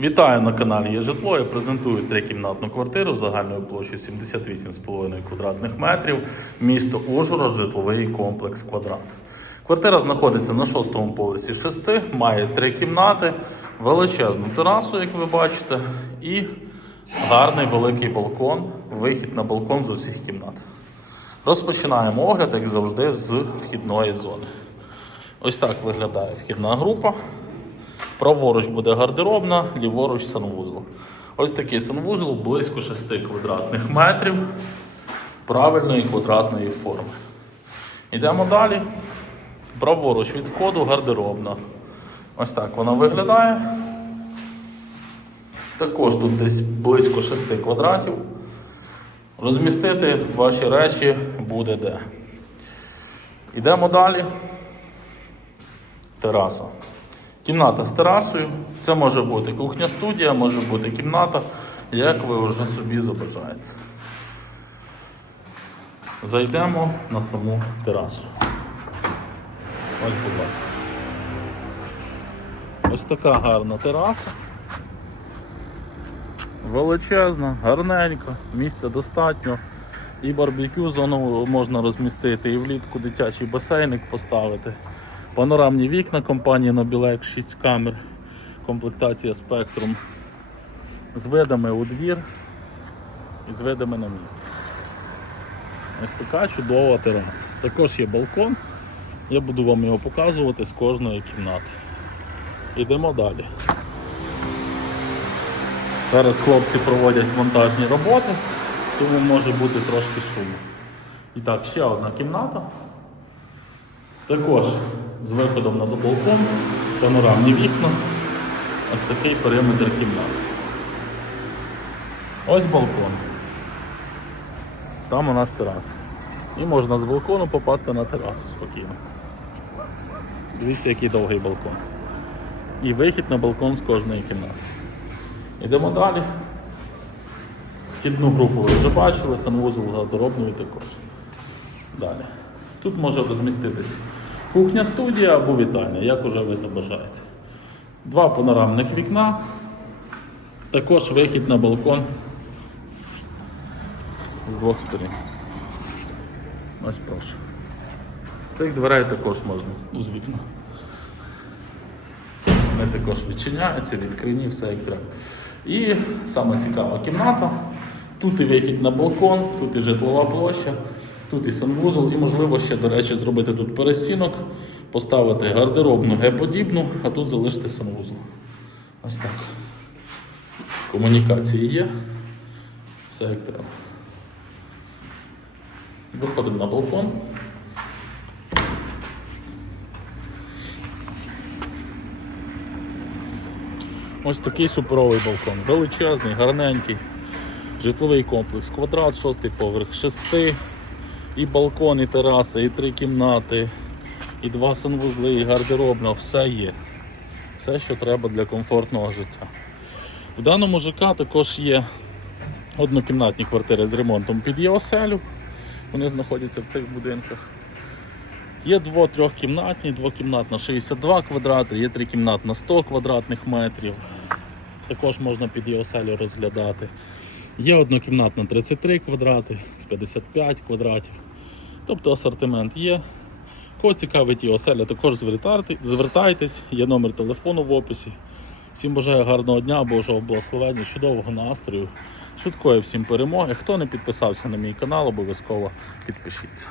Вітаю на каналі Є житло. Я презентую трикімнатну квартиру загальною площею 78,5 квадратних метрів. Місто Ужгород, житловий комплекс Квадрат. Квартира знаходиться на шостому поверсі шести, має три кімнати, величезну терасу, як ви бачите, і гарний великий балкон. Вихід на балкон з усіх кімнат. Розпочинаємо огляд, як завжди, з вхідної зони. Ось так виглядає вхідна група. Праворуч буде гардеробна, ліворуч санвузол. Ось такий санвузол близько 6 квадратних метрів правильної квадратної форми. Йдемо далі. Праворуч від входу гардеробна. Ось так вона виглядає. Також тут десь близько 6 квадратів. Розмістити ваші речі буде де. Йдемо далі. Тераса. Кімната з терасою. Це може бути кухня-студія, може бути кімната, як ви вже собі забажаєте. Зайдемо на саму терасу. Ось, будь ласка. Ось така гарна тераса. Величезна, гарненька, місця достатньо. І барбекю зону можна розмістити, і влітку дитячий басейник поставити. Панорамні вікна компанії Nobilec 6 камер, комплектація Spectrum з видами у двір і з видами на місто. Ось така чудова тераса. Також є балкон. Я буду вам його показувати з кожної кімнати. Йдемо далі. Зараз хлопці проводять монтажні роботи, тому може бути трошки шуму. І так, ще одна кімната. Також з виходом на балкон, панорамні вікна, ось такий периметр кімнати. Ось балкон. Там у нас тераса. І можна з балкону попасти на терасу спокійно. Дивіться, який довгий балкон. І вихід на балкон з кожної кімнати. Йдемо далі. Вхідну групу ви вже бачили, санвузол гардеробної також. Далі. Тут може розміститись кухня студія або вітальня, як уже ви забажаєте. Два панорамних вікна, також вихід на балкон з двох сторін. Ось прошу. З цих дверей також можна ну, з вікна. Вони також відчиняються, відкрині, все як треба. І саме цікава кімната. Тут і вихід на балкон, тут і житлова площа, тут і санвузол, і можливо ще, до речі, зробити тут перестінок, поставити гардеробну Г-подібну, а тут залишити санвузол. Ось так. Комунікації є. Все як треба. Виходимо на балкон. Ось такий суперовий балкон. Величезний, гарненький. Житловий комплекс. Квадрат, шостий поверх, шести. І балкон, і тераса, і три кімнати, і два санвузли, і гардеробна. Все є. Все, що треба для комфортного життя. В даному ЖК також є однокімнатні квартири з ремонтом під ЄОСЕЛю. Вони знаходяться в цих будинках. Є дво-трьохкімнатні, двокімнатна 62 квадрати, є трикімнатна 100 квадратних метрів. Також можна під ЄОСЕЛю розглядати. Є однокімнатна 33 квадрати, 55 квадратів. Тобто асортимент є. Кого цікавить оселя, також звертайтесь, є номер телефону в описі. Всім бажаю гарного дня, Божого благословення, чудового настрою, швидкої всім перемоги. Хто не підписався на мій канал, обов'язково підпишіться.